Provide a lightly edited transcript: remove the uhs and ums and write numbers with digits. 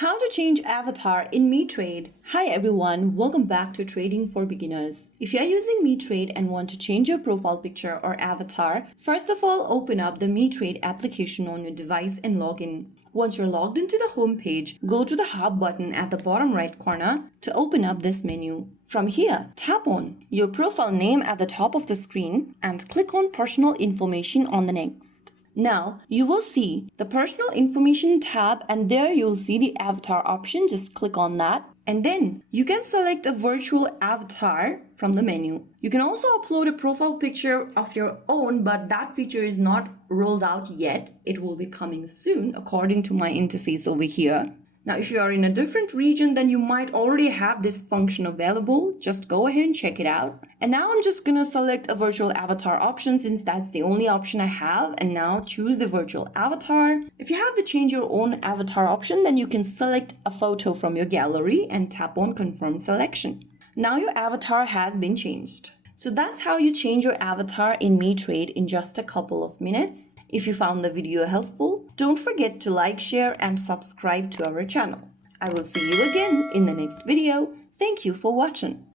How to change avatar in Mitrade. Hi everyone, welcome back to Trading for Beginners. If you are using Mitrade and want to change your profile picture or avatar, first of all open up the Mitrade application on your device and log in. Once you're logged into the home page, go to the Hub button at the bottom right corner to open up this menu. From here, tap on your profile name at the top of the screen and click on Personal Information on the next. Now, you will see the Personal Information tab and there you'll see the avatar option. Just click on that and then you can select a virtual avatar from the menu. You can also upload a profile picture of your own, but that feature is not rolled out yet. It will be coming soon according to my interface over here. Now, if you are in a different region, then you might already have this function available. Just go ahead and check it out. And now I'm just going to select a virtual avatar option since that's the only option I have. And now choose the virtual avatar. If you have to change your own avatar option, then you can select a photo from your gallery and tap on confirm selection. Now your avatar has been changed. So that's how you change your avatar in Mitrade in just a couple of minutes. If you found the video helpful, don't forget to like, share, and subscribe to our channel. I will see you again in the next video. Thank you for watching.